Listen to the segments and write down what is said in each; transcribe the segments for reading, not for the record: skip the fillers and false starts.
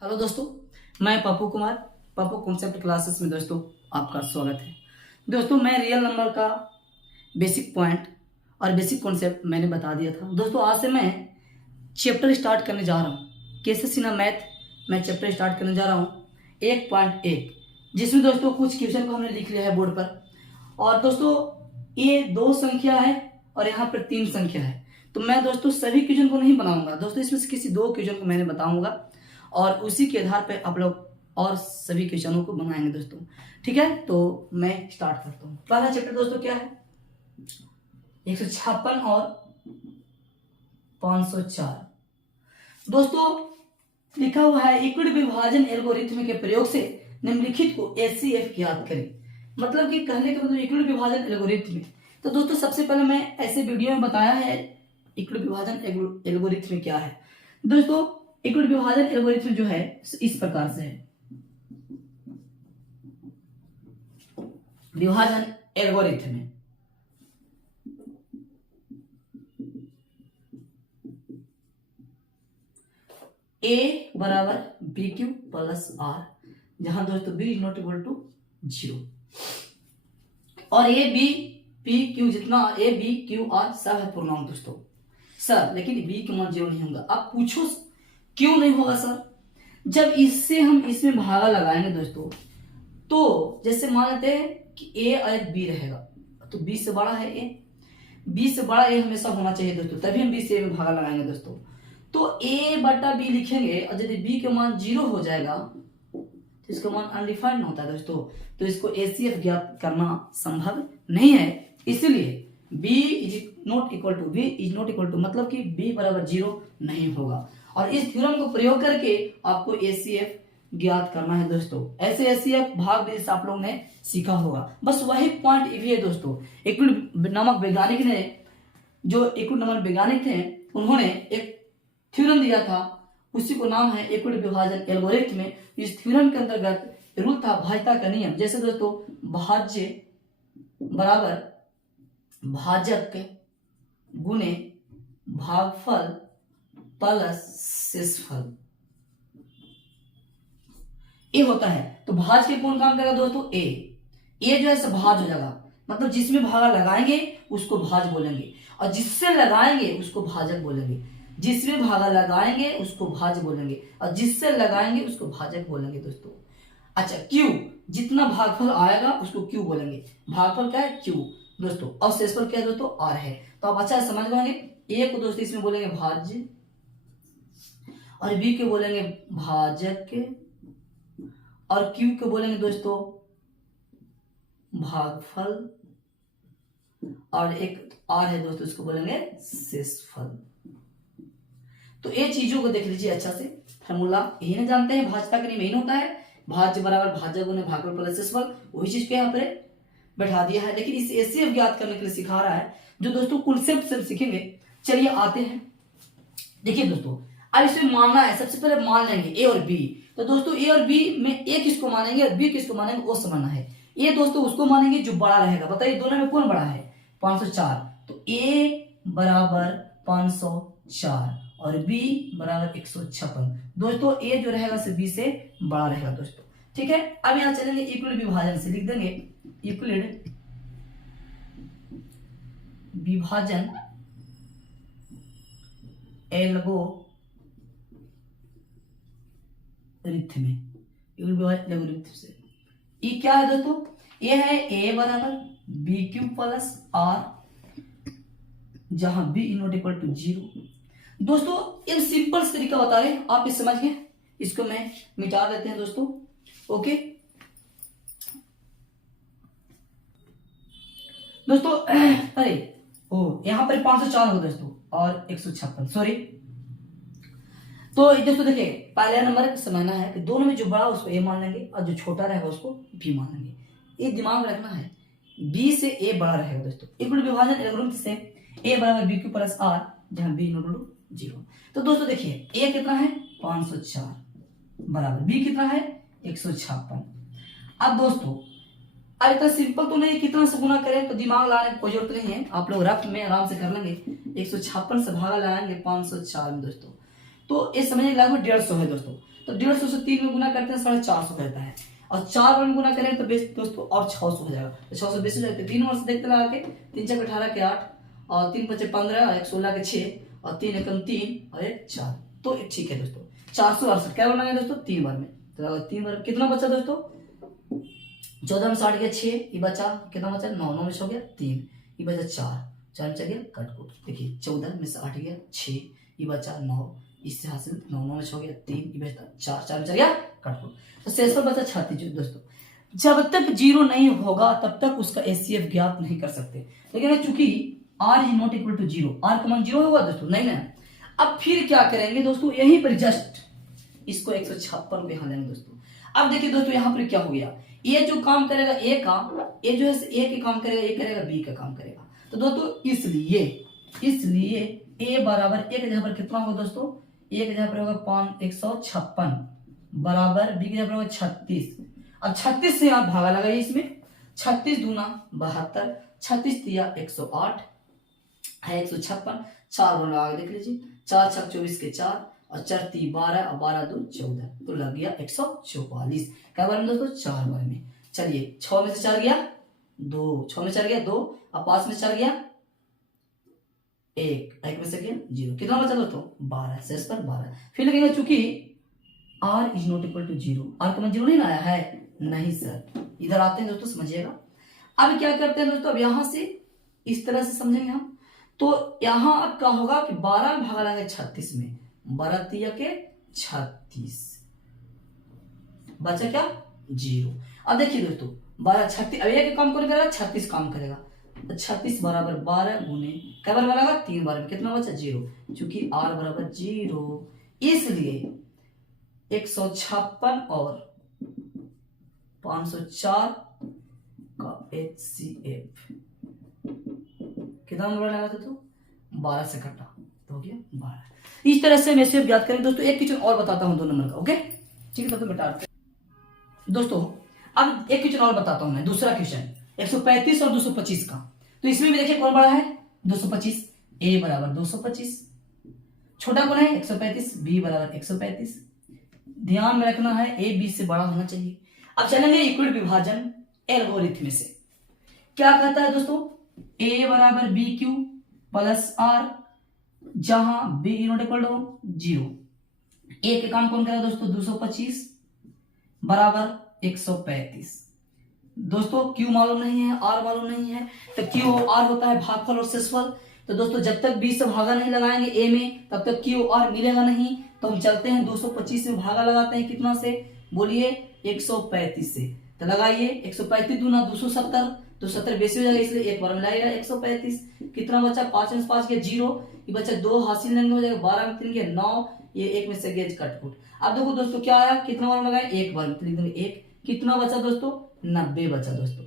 Hello दोस्तों, मैं Pappu Kumar Pappu concept classes में दोस्तों आपका स्वागत है। दोस्तों मैं रियल नंबर का बेसिक पॉइंट और बेसिक कॉन्सेप्ट मैंने बता दिया था। दोस्तों आज से मैं चैप्टर स्टार्ट करने जा रहा हूँ। कैसे सीना मैथ मैं चैप्टर स्टार्ट करने जा रहा हूँ 1.1, जिसमें दोस्तों कुछ क्वेश्चन को हमने लिख लिया है बोर्ड पर। और दोस्तों ये 2 संख्या है और यहाँ पर 3 संख्या है, तो मैं दोस्तों सभी क्वेश्चन को नहीं बनाऊंगा दोस्तों, इसमें से किसी 2 क्वेश्चन को मैंने बताऊंगा और उसी के आधार पे आप लोग और सभी क्वेश्चनों को बनाएंगे दोस्तों। ठीक है, तो मैं स्टार्ट करता हूँ। पहला चैप्टर दोस्तों क्या है, 156 और 504। दोस्तों लिखा हुआ है इक्विड विभाजन एल्गोरिथ्म के प्रयोग से निम्नलिखित को एचसीएफ ज्ञात करें। मतलब कि कहने का मतलब इक्विड विभाजन एल्गोरिथ्म। तो दोस्तों सबसे पहले मैं ऐसे वीडियो में बताया है इक्विड विभाजन एल्गोरिथ्म क्या है। दोस्तों इक्विड विभाजन एल्गोरिथ्म जो है इस प्रकार से है। विभाजन एल्गोरिथ्म A बराबर बी क्यू प्लस आर, जहां दोस्तों b is not equal to 0 और ए बी पी क्यू जितना ए बी क्यू आर सब है पूर्णांक दोस्तों सर, लेकिन बी का मान 0 नहीं होगा। अब पूछो क्यों नहीं होगा सर? जब इससे हम इसमें भागा लगाएंगे दोस्तों, तो जैसे मान लेते हैं कि ए और एक बी रहेगा, तो बी से बड़ा है ए, बी से बड़ा ए हमेशा होना चाहिए दोस्तों, तभी हम बी से ए में भागा लगाएंगे दोस्तों। तो ए बटा बी लिखेंगे और यदि बी का मान 0 हो जाएगा तो इसका मान अनडिफाइंड होता है दोस्तों, तो इसको एचसीएफ ज्ञात करना संभव नहीं है। इसलिए b is not equal to मतलब कि b बराबर 0 नहीं होगा। और इस थ्योरम को प्रयोग करके आपको एचसीएफ ज्ञात करना है दोस्तों। ऐसे एचसीएफ भाग विधि आप लोगों ने सीखा होगा, बस वही पॉइंट भी है दोस्तों। इक्विड नामक वैज्ञानिक ने, जो इक्विड नामक वैज्ञानिक थे, उन्होंने एक थ्योरम दिया था, उसी को नाम है इक्विड विभाजन एल्गोरिथ्म। इस थ्योरम के अंतर्गत रूल था भाज्यता का नियम। जैसे दोस्तों भाज्य बराबर भाजक गुने भागफल प्लस शेषफल, ये होता है। तो भाज के कौन काम करेगा दोस्तों? ए जो है भाज हो जाएगा, मतलब जिसमें भागा लगाएंगे उसको भाज बोलेंगे, और जिससे लगाएंगे उसको भाजक बोलेंगे। जिसमें भागा लगाएंगे उसको भाज बोलेंगे, और जिससे लगाएंगे उसको भाजक बोलेंगे दोस्तों। अच्छा क्यू, जितना भागफल आएगा उसको क्यू बोलेंगे। भागफल क्या है? क्यू दोस्तों। और शेषफल क्या है दोस्तों? आर है। तो आप अच्छा समझ पाएंगे। ए को दोस्तों इसमें बोलेंगे भाज्य और बी को बोलेंगे भाजक और क्यू को बोलेंगे दोस्तों भागफल, और एक आर है दोस्तों, इसको बोलेंगे शेषफल। तो ये चीजों को देख लीजिए अच्छा से। फॉर्मूला यही ना जानते हैं, भाजता का नियम यही होता है, भाज्य बराबर भाजक गुने भागफल प्लस शेषफल। वही चीज को यहाँ पर बैठा दिया है, लेकिन इस एचसीएफ ज्ञात करने के लिए सिखा रहा है, जो दोस्तों कॉन्सेप्ट से सीखेंगे। चलिए आते हैं, देखिए दोस्तों अब इसमें मानना है। सबसे पहले मान लेंगे ए और बी। तो दोस्तों ए और बी में ए किसको मानेंगे और बी किसको मानेंगे वो समझना है। ए दोस्तों उसको मानेंगे जो बड़ा रहेगा। बताइए दोनों में कौन बड़ा है? 504। तो ए बराबर 504 और बी बराबर 156। दोस्तों ए जो रहेगा से बी से बड़ा रहेगा दोस्तों। ठीक है, अब यहां चलेंगे इक्विड विभाजन से, लिख देंगे इक्विड विभाजन एल्गोरिथ्म से। ये क्या है दोस्तों? ये है ए बराबर बी क्यू प्लस आर, जहां बी नॉट इक्वल टू 0। दोस्तों एक सिंपल तरीका बता रहे हैं, आप इस समझ गए। इसको मैं मिटा देते हैं दोस्तों। ओके दोस्तों, अरे यहां पर 504 हो दोस्तों और 156, सॉरी। तो दोस्तों देखिए पहले नंबर समझना है कि दोनों में जो बड़ा उसको ए मान लेंगे और जो छोटा रहेगा उसको बी मान लेंगे। ये दिमाग में रखना है, बी से ए बड़ा रहेगा दोस्तों। इक्विड विभाजन एल्गोरिथ्म से ए बराबर बी क्यू प्लस आर, जहां बी नॉट इक्वल टू 0। तो दोस्तों देखिए ए कितना है? 504 बराबर बी कितना है? 156। अब दोस्तों अब इतना सिंपल तो नहीं, कितना से गुना करें तो दिमाग लाने की कोई जरूरत नहीं है, आप लोग रफ में आराम से कर लेंगे। 156 से भागा लगाएंगे 504 में दोस्तों, तो ये समझिए लगभग 150 है दोस्तों। तो 150 से 3 में गुना करते हैं 450 रहता है, और 4 बार में गुना करें तो दोस्तों और 600 हो जाएगा, तो 600 बेस हो जाएगा। 3 नंबर से देखते लगा के, 3 चक 18 के 8 और 3 5 15 और 1 16 के 6 और 3 एकम 3 और 1 4, तो ठीक है दोस्तों। 468 क्या बनाएंगे दोस्तों 3 बार में, तो 3 बार कितना बचा दोस्तों 14 में 60 गया 6, ये बचा कितना बचा 9, 9 में से हो गया 3, ये बचा 4, 4 में चल गया कट कुट, देखिए 14 में से 8 गया 6, ये बचा 9, इससे हासिल 9, 9 में से हो गया 3, ये बचा 4, 4 में चल गया कट कुट, तो शेषफल बचा 36 दोस्तों। जब तक 0 नहीं होगा तब तक उसका एचसीएफ ज्ञात नहीं कर सकते, लेकिन चूंकि r is not equal to 0, r का मान 0 होगा दोस्तों, नहीं ना। अब फिर क्या करेंगे दोस्तों, यहीं पर जस्ट इसको 156 पे यहाँ लेंगे दोस्तों। अब देखिए दोस्तों यहाँ पर क्या हो गया, ये जो काम करेगा ए का, ये जो है ए के काम करेगा, ये करेगा बी का काम करेगा, तो दोस्तों इसलिए ए बराबर ए के जगह पर कितना होगा दोस्तों, ए के जगह पर होगा 156 बराबर बी के जगह पर होगा 36। अब 36 से आप भागा लगाइए इसमें, 36 दूना 72, 36 दिया 108 है 156, 4 गुना आगे देख लीजिए, 4 6 24 के 4 और 4 3 12 और 12 2 14, तो लग गया 144। क्या बार में दोस्तों 4 बार में। चलिए 6 में से 4 गया 2, 6 में 4 गया 2 और 5 में 4 गया 1, 1 में से गया 0, कितना बचा दोस्तों 12, शेष पर 12। फिर लगेगा चूंकि r is not equal to 0, r का मान 0 नहीं आया है, नहीं सर, इधर आते हैं दोस्तों समझिएगा। अब क्या करते हैं दोस्तों, अब यहां से इस तरह से समझेंगे हम, तो यहां अब क्या होगा कि 12 भागा लगाएंगे 36 में, 12 तिया के 36, बचा क्या 0। अब देखिए दोस्तों 12 36, अब एक काम कौन करेगा 36 काम करेगा, तो 36 बराबर 12 गुने क्या बार बनेगा 3 बार में, कितना बचा 0, चूंकि r बराबर 0, इसलिए 156 और 504 का HCF कितना नंबर लगा था, तो 12 से कटा तो हो गया 12। इस तरह से हम HCF ज्ञात करेंगे दोस्तों। एक क्वेश्चन और बताता हूं 2 नंबर का, ओके ठीक है, तो बेटा दोस्तों अब एक क्वेश्चन और बताता हूं मैं, दूसरा क्वेश्चन 135 और 225 का। तो इसमें भी देखिए कौन बड़ा है 225, a बराबर 225, छोटा कौन है 135, b बराबर 135। ध्यान में रखना है a b से बड़ा होना चाहिए। अब चलेंगे इक्वल विभाजन एल्गोरिथम से। क्या कहता है दोस्तों, a बराबर बी क्यू प्लस आर, जहां b not equal to 0। a के काम कौन करेगा दोस्तों 225 बराबर 135। दोस्तों q मालूम नहीं है, r मालूम नहीं है, तो q और r होता है भागफल और शेषफल। तो दोस्तों जब तक b से भागा नहीं लगाएंगे a में तब तक q और r मिलेगा नहीं। तो हम चलते हैं 225 में भागा लगाते हैं, कितना से बोलिए 135 से, तो लगाइए 135 दूना 270, 270 बेसी हो जाएगा, इसलिए एक बार मिलाइएगा 135, कितना बचा 5 में 5 गया 0, ये बचा 2 हासिल लेंगे हो जाएगा, 12 में 3 गया 9, ये 1 में से गया कटपुट। अब देखो दोस्तों क्या आया, कितना बार लगाए एक बार, लिख देंगे 1, कितना बचा दोस्तों 90 बचा दोस्तों,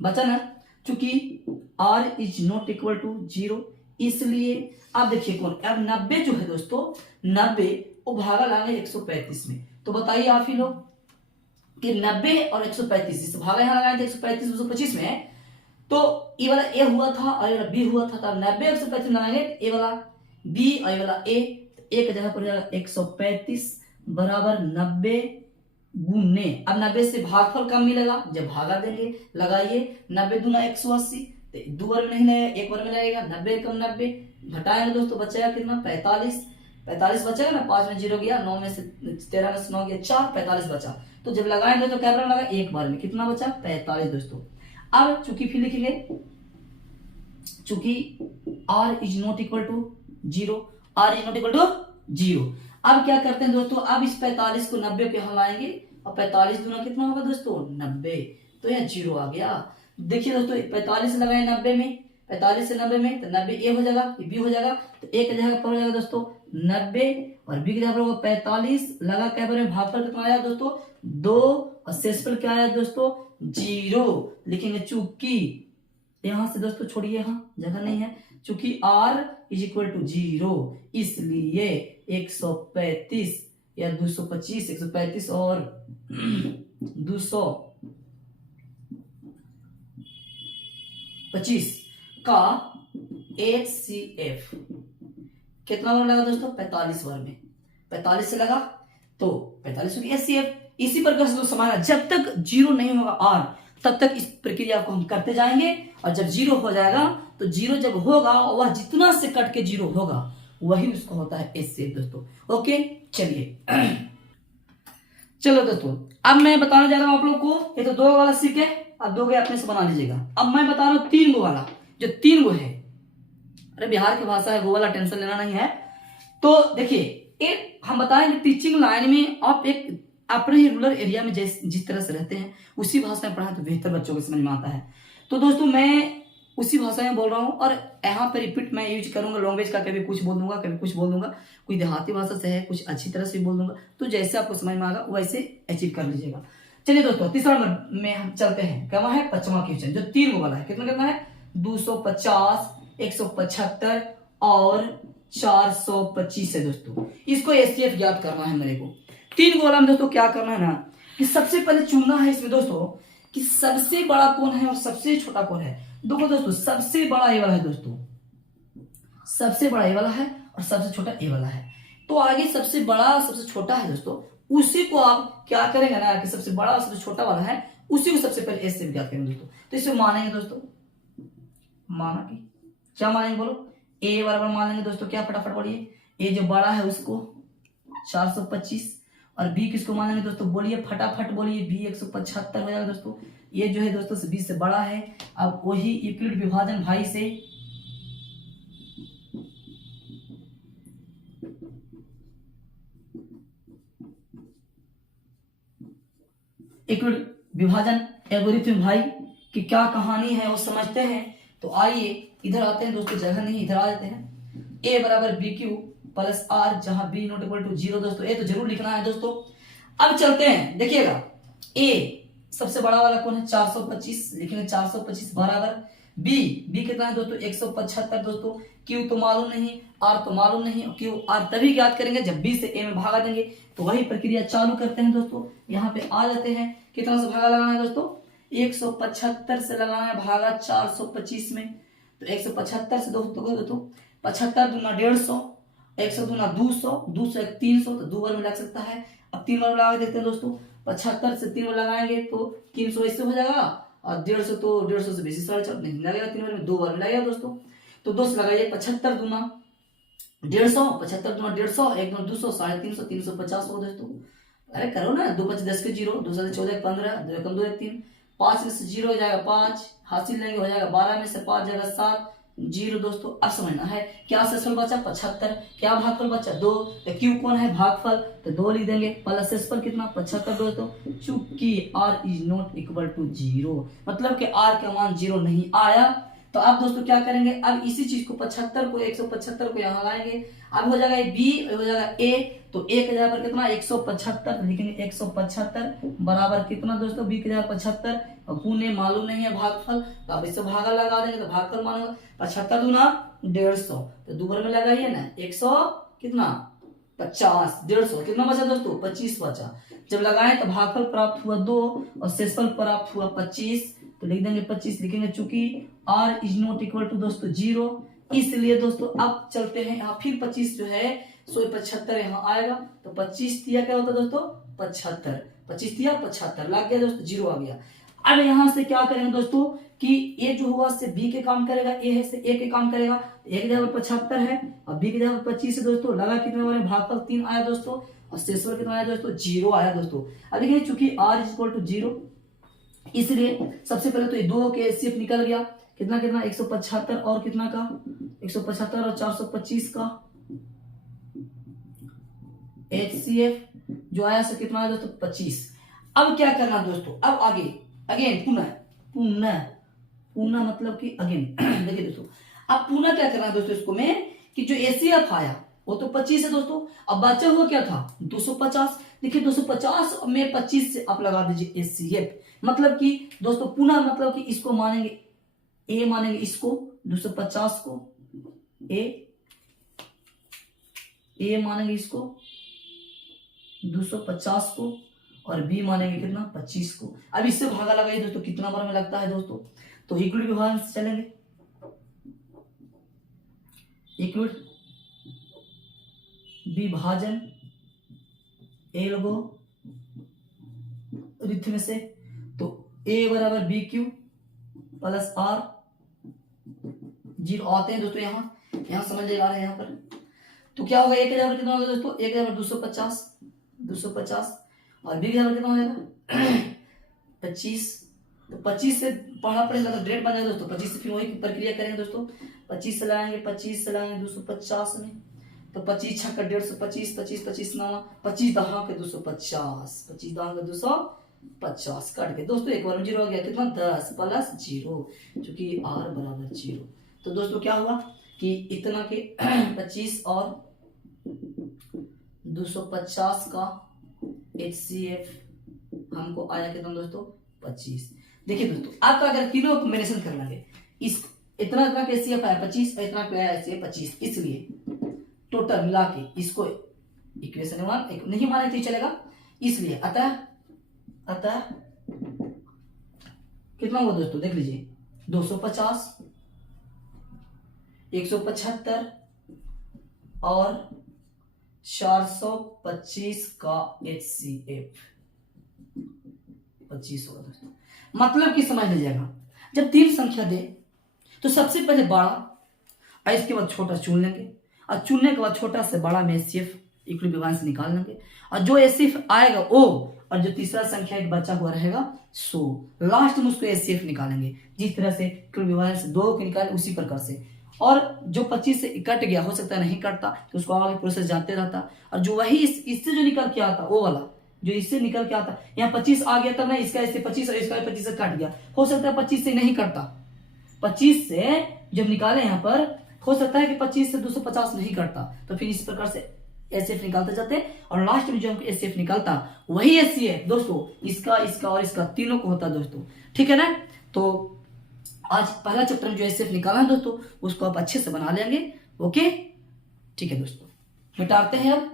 बचा ना, चूंकि r is not equal to 0, इसलिए अब देखिए कौन, अब 90 जो है दोस्तों 90 वो भागा लाएंगे 135 में। तो बताइए आप ही लोग कि 90 और 135 भागा यहाँ लगाए थे 135 225 में, तो ये वाला a हुआ था और ये वाला b हुआ था, तो 90 135 में लगाएंगे, a वाला b और ये वाला a, तो a की जगह पर जाएगा 135 बराबर 90 गुने, अब 90 से भागफल कम मिलेगा, जब भागा देंगे लगाइए 90 दूना 180, तो 2 बार में नहीं लगेगा, एक बार में लगेगा, 90 कम 90 घटाएंगे दोस्तों, बचेगा कितना 45 बचेगा ना, 5 में 0 गया, 9 में से 13 में से 9 गया 4, 45 बचा। तो जब लगाएंगे तो क्या लगा एक बार में, कितना बचा 45 दोस्तों। अब चूंकि फिर लिखेंगे, चूंकि r is not equal to 0, r is not equal to 0। अब क्या करते हैं दोस्तों, अब इस 45 को 90 पे हम लाएंगे, और 45 दूना कितना होगा दोस्तों 90, तो यह 0 आ गया। देखिए दोस्तों 45 लगाए 90 में, 45 से 90 में, तो 90 ए हो जाएगा, ये बी हो जाएगा, तो ए की जगह पर हो जाएगा दोस्तों 90 और बी की जगह पर होगा 45, लगा क्या बारे में भागफल कितना आया दोस्तों 2 और शेषफल क्या आया दोस्तों 0। लिखेंगे चूंकि, यहां से दोस्तों छोड़िए, यहां जगह नहीं है, चूंकि r इज इक्वल टू 0, इसलिए 135 या 225, 135 और 225 का HCF कितना बार लगा दोस्तों 45 बार में, 45 से लगा, तो 45 होगी HCF। इसी प्रकार से दोस्तों हमारा जब तक 0 नहीं होगा R, तब तक इस प्रक्रिया को हम करते जाएंगे, और जब 0 हो जाएगा तो 0 जब होगा वह जितना से कट के 0 होगा वही उसको होता है HCF दोस्तों। ओके चलिए चलो दोस्तों, अब मैं बताने जा रहा हूं आप लोग को, ये तो 2 वाला सीख है, अब 2 अपने से बना लीजिएगा। अब मैं बता रहा हूं 3 वाला, जो 3 है, अरे बिहार की भाषा है, वो वाला टेंशन लेना नहीं है। तो देखिए एक हम बताएंगे टीचिंग लाइन में आप एक अपने ही रूरल एरिया में जिस तरह से रहते हैं उसी भाषा में पढ़ाएं तो बेहतर बच्चों को समझ में आता है। तो दोस्तों मैं उसी भाषा में बोल रहा हूँ, और यहाँ पे रिपीट मैं यूज करूंगा लैंग्वेज का, कभी कुछ बोल दूंगा कभी कुछ बोल दूंगा, कोई देहाती भाषा से है कुछ अच्छी तरह से बोल दूंगा, तो जैसे आपको समझ में आएगा वैसे अचीव कर लीजिएगा। चलिए दोस्तों तीसरा नंबर में हम चलते हैं, क्या है 5वां क्वेश्चन, जो 3 वाला है। कितना है 250, 175 और 425 है दोस्तों। इसको HCF याद करना है मेरे को। 3 वाला में दोस्तों क्या करना है ना, कि सबसे पहले चुनना है इसमें दोस्तों कि सबसे बड़ा कौन है और सबसे छोटा कौन है। देखो दोस्तों सबसे बड़ा ए वाला है दोस्तों, सबसे बड़ा ए वाला है और सबसे छोटा ए वाला है। तो आगे सबसे बड़ा सबसे छोटा है दोस्तों, उसी को आप क्या करेंगे ना कि सबसे बड़ा और सबसे छोटा वाला है उसी को सबसे पहले HCF याद करेंगे दोस्तों। तो इसे मानेंगे दोस्तों, माना कि क्या मानेंगे बोलो, ए बराबर मान लेंगे दोस्तों, क्या फटाफट बोलिए, ए जो बड़ा है उसको 425 और बी किसको मान लेंगे दोस्तों, बोलिए फटाफट बोलिए, बी 175 हो जाएगा दोस्तों। ये जो है दोस्तों 20 से बड़ा है। अब वही यूक्लिड विभाजन भाई से यूक्लिड विभाजन एल्गोरिथम भाई की क्या कहानी है वो समझते हैं। तो आइए इधर आते हैं दोस्तों, जगह नहीं इधर आ जाते हैं। ए बराबर बी क्यू प्लस आर, जहां बी नॉट इक्वल टू 0 दोस्तों, ए तो जरूर लिखना है दोस्तों। अब चलते हैं, देखिएगा ए सबसे बड़ा वाला कौन है 425, लिखेंगे 425 बराबर बी कितना है दोस्तों 175 दोस्तों। क्यू तो मालूम नहीं, आर तो मालूम नहीं, क्यू आर तभी ज्ञात करेंगे जब बी से ए में भागा देंगे। तो वही प्रक्रिया चालू करते हैं दोस्तों, यहाँ पे आ जाते हैं। कितना से भागा लगाना है दोस्तों, 175 से लगाना है भागा 425 में। तो 175 से दोस्तों 75 दूना 150, 100 दूना 200, 200 एक 300, तो 2 बार में लग सकता है। अब 3 बार में लगा देते हैं दोस्तों, 75 से 3 बार लगाएंगे तो 300 इससे हो जाएगा, और 150 तो 150 से बेसी साढ़े नहीं लगेगा, 3 बार में 2 बार में लगेगा दोस्तों। तो दोस्त लगाइए 75 दूना 150, 75 दूना 150, 1 दूना 200, 350, 350 हो दोस्तों। अरे करो ना, 2 5 10 के 0, 2 7 14 15, 2 1 2 1 3, 5 में से 0 हो जाएगा 5, हासिल लेंगे हो जाएगा 12 में से 5 जाएगा 7 0 दोस्तों। अब समझना है क्या शेषफल बचा 75, क्या भागफल बचा 2, तो क्यू कौन है भागफल, तो 2 लिख देंगे, प्लस शेषफल कितना 75 दोस्तों। चूंकि r is not equal to 0, मतलब कि r का मान 0 नहीं आया। तो अब दोस्तों क्या करेंगे, अब इसी चीज को 75 को 175 को यहाँ लाएंगे, अब हो जाएगा बी हो जाएगा ए, तो ए के जगह पर कितना 175 लिखेंगे, 175 बराबर कितना दोस्तों बी के जगह 75, और पुण्य मालूम नहीं है भागफल, तो अब इससे भागा लगा देंगे तो भागफल मालूम, 75 दूना 150, तो दोबारा में लगाइए ना 100 कितना 50, 150 कितना बचा दोस्तों 25 बचा। जब लगाएं तो भागफल प्राप्त हुआ 2 और शेषफल प्राप्त हुआ 25, तो लिख देंगे 25 लिखेंगे, चूंकि r is not equal to दोस्तों 0, इसलिए दोस्तों अब चलते हैं यहाँ फिर 25 जो है 175 यहाँ आएगा, तो 25 दिया क्या होता है दोस्तों 75, 25 दिया 75 लग गया दोस्तों 0 आ गया। अब यहाँ से क्या करेंगे दोस्तों कि ए जो हुआ से बी के काम करेगा, ए है से ए के काम करेगा, ए की जगह 75 है और बी की जगह 25 है दोस्तों, लगा कितने बार भागफल 3 आया दोस्तों, और शेषफल कितना आया दोस्तों 0 आया दोस्तों। अब देखिए चूंकि r इज इक्वल टू 0, इसलिए सबसे पहले तो ये 2 के HCF निकल गया, कितना कितना 175 और कितना का 175 और 425 का HCF जो आया से कितना आया दोस्तों 25। अब क्या करना दोस्तों, अब आगे अगेन पुनः मतलब कि अगेन देखिए दोस्तों, अब पुनः क्या करना है दोस्तों इसको में कि जो HCF आया वो तो 25 है दोस्तों, अब बचा हुआ क्या था 250। देखिए 250 में 25 से आप लगा दीजिए HCF, मतलब कि दोस्तों पुनः मतलब कि इसको मानेंगे ए, मानेंगे इसको 250 को ए मानेंगे इसको 250 को, और बी मानेंगे कितना 25 को। अब इससे भागा लगाइए दोस्तों कितना बार में लगता है दोस्तों, तो इक्विड विभाजन से चलेंगे, इक्विड विभाजन एल्गोरिथम से, तो ए बराबर बी क्यू प्लस आर 0 आते हैं दोस्तों। यहाँ समझ ले आ रहे हैं यहाँ पर। तो क्या होगा, ए के जगह कितना होगा दोस्तों, ए के जगह 250 और बी के जगह कितना हो जाएगा 25। तो 25 से पढ़ना पड़ेगा तो डायरेक्ट बन जाएगा दोस्तों। 25 से फिर वही प्रक्रिया करेंगे दोस्तों, 25 से लाएंगे 250 में, तो 25 छक्का 150, 25 9 25 दहा के 250, 25 दहा के 250 कट के दोस्तों एक बार में 0 हो गया, कितना 10 प्लस 0 चूंकि r बराबर 0। तो दोस्तों क्या हुआ कि इतना के 25 और 250 का HCF हमको आया कितना दोस्तों 25। देखिए दोस्तों आपका अगर तीनों कॉम्बिनेशन कर लेंगे, इस इतना का HCF आया 25 और इतना का आया HCF 25, इसलिए टोटल मिला के इसको इक्वेशन 1 नहीं माने तो चलेगा। इसलिए अतः कितना हुआ दोस्तों, देख लीजिए 250, 175 और 425 का HCF 25 होगा दोस्तों। मतलब कि समझ लीजिएगा, जब 3 संख्या दे तो सबसे पहले बड़ा और इसके बाद छोटा चुन लेंगे, और चुनने के बाद छोटा से बड़ा में HCF इक्वल विभाजन से निकाल लेंगे, और जो HCF आएगा वो, और जो तीसरा संख्या एक बचा हुआ रहेगा 100, लास्ट में उसको HCF निकालेंगे। जिस तरह से इक्वल विभाजन से 2 के निकाले उसी प्रकार से। और जो 25 से कट गया, हो सकता है नहीं कटता तो उसको आगे प्रोसेस जाते रहता, और जो वही इससे जो निकल के आता वो वाला जो इससे निकल के आता, यहाँ 25 आ गया तब ना इसका इससे 25 और इसका 25 से कट गया, हो सकता है 25 से नहीं कटता, 25 से जब निकाले यहाँ पर हो सकता है कि 25 से 250 नहीं कटता, तो फिर इस प्रकार से HCF निकालते जाते, और लास्ट में जो हमको HCF निकलता वही HCF दोस्तों इसका और इसका तीनों को होता दोस्तों। ठीक है ना। तो आज पहला चैप्टर में जो HCF निकाला है दोस्तों उसको आप अच्छे से बना लेंगे। ओके ठीक है दोस्तों, मिटाते हैं अब।